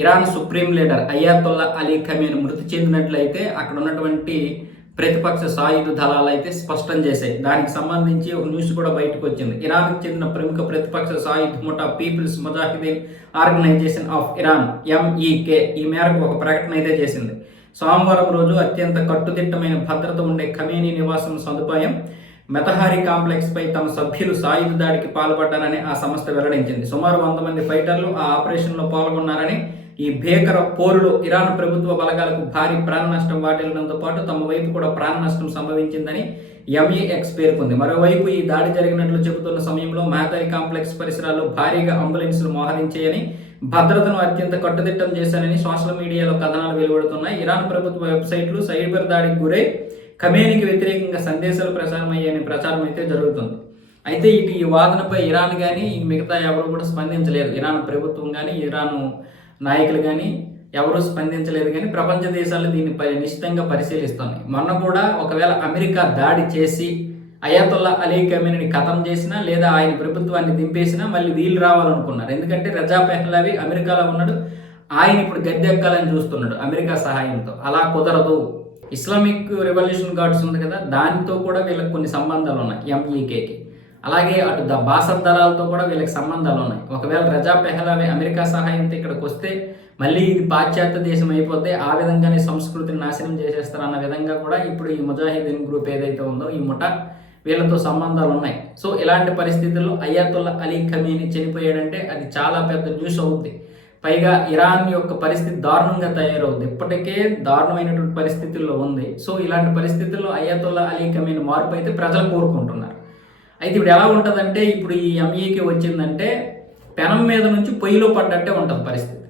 Iran supreme leader అయాతుల్లా Ali Khamenei మృతి చెందినట్లయితే అక్కడ ఉన్నటువంటి ప్రతిపక్ష సాయుధ దళాలు అయితే స్పష్టం చేశాయి. దానికి సంబంధించి ఒక న్యూస్ కూడా బయటకు వచ్చింది. ఇరాన్కి చెందిన ప్రముఖ ప్రతిపక్ష సాయుధ ముఠా People's Mujahideen Organisation of Iran MEK ఈ మేరకు ఒక ప్రకటన అయితే చేసింది. సోమవారం రోజు అత్యంత కట్టుదిట్టమైన భద్రత ఉండే ఖమేనీ నివాసం సదుపాయం మెతహారీ కాంప్లెక్స్ పై తమ సభ్యులు సాయుధ దాడికి పాల్పడ్డారని ఆ సంస్థ వెల్లడించింది. సుమారు 100 మంది ఫైటర్లు ఆ ఆపరేషన్లో పాల్గొన్నారని, ఈ భీకర పోరులో ఇరాన్ ప్రభుత్వ బలగాలకు భారీ ప్రాణ నష్టం వాటిల్లడంతో పాటు తమ వైపు కూడా ప్రాణ నష్టం సంభవించిందని ఎంఈఎక్స్ పేర్కొంది. మరోవైపు ఈ దాడి జరిగినట్లు చెబుతున్న సమయంలో మెహతారీ కాంప్లెక్స్ పరిసరాల్లో భారీగా అంబులెన్సులు మోహరించాయని, భద్రతను అత్యంత కట్టుదిట్టం చేశారని సోషల్ మీడియాలో కథనాలు వెలువడుతున్నాయి. ఇరాన్ ప్రభుత్వ వెబ్సైట్లు సైబర్ దాడికి గురై ఖమేనీకి వ్యతిరేకంగా సందేశాలు ప్రసారమయ్యాయని ప్రచారం అయితే జరుగుతుంది. అయితే ఇటు ఈ వాదనపై ఇరాన్ కానీ మిగతా ఎవరు కూడా స్పందించలేదు. ఇరాన్ ప్రభుత్వం కానీ ఇరాన్ నాయకులు కానీ ఎవరూ స్పందించలేదు. కానీ ప్రపంచ దేశాలు దీన్ని నిశ్చితంగా పరిశీలిస్తున్నాయి. మొన్న కూడా ఒకవేళ అమెరికా దాడి చేసి అయాతుల్లా అలీ ఖమేనీని ఖతం చేసినా లేదా ఆయన ప్రభుత్వాన్ని దింపేసినా మళ్ళీ వీళ్ళు రావాలనుకున్నారు. ఎందుకంటే రజా పెహ్లవి అమెరికాలో ఉన్నాడు, ఆయన ఇప్పుడు గద్దెక్కాలని చూస్తున్నాడు అమెరికా సహాయంతో. అలా కుదరదు. ఇస్లామిక్ రెవల్యూషన్ గార్డ్స్ ఉంది కదా, దానితో కూడా వీళ్ళకి కొన్ని సంబంధాలు ఉన్నాయి ఎంఈకేకి. అలాగే అటు బాసత్ దళాలతో కూడా వీళ్ళకి సంబంధాలు ఉన్నాయి. ఒకవేళ రజా పెహ్లవి అమెరికా సహాయంతో ఇక్కడికి వస్తే మళ్ళీ ఇది పాశ్చాత్య దేశం అయిపోతే ఆ విధంగానే సంస్కృతిని నాశనం చేసేస్తారన్న విధంగా కూడా ఇప్పుడు ఈ ముజాహిదీన్ గ్రూప్ ఏదైతే ఉందో ఈ ముఠా వీళ్ళతో సంబంధాలు ఉన్నాయి. సో ఇలాంటి పరిస్థితుల్లో అయాతుల్లా అలీ ఖమేనీ చనిపోయాడంటే అది చాలా పెద్ద న్యూస్ అవుద్ది. పైగా ఇరాన్ యొక్క పరిస్థితి దారుణంగా తయారవుద్ది, ఇప్పటికే దారుణమైనటువంటి పరిస్థితుల్లో ఉంది. సో ఇలాంటి పరిస్థితుల్లో అయాతుల్లా అలీ ఖమేనీ మార్పు అయితే ప్రజలు కోరుకుంటున్నారు. అయితే ఇప్పుడు ఎలా ఉంటుందంటే, ఇప్పుడు ఈ ఎంఈకి వచ్చిందంటే పెనం మీద నుంచి పొయ్యిలో పడ్డట్టే ఉంటుంది పరిస్థితి.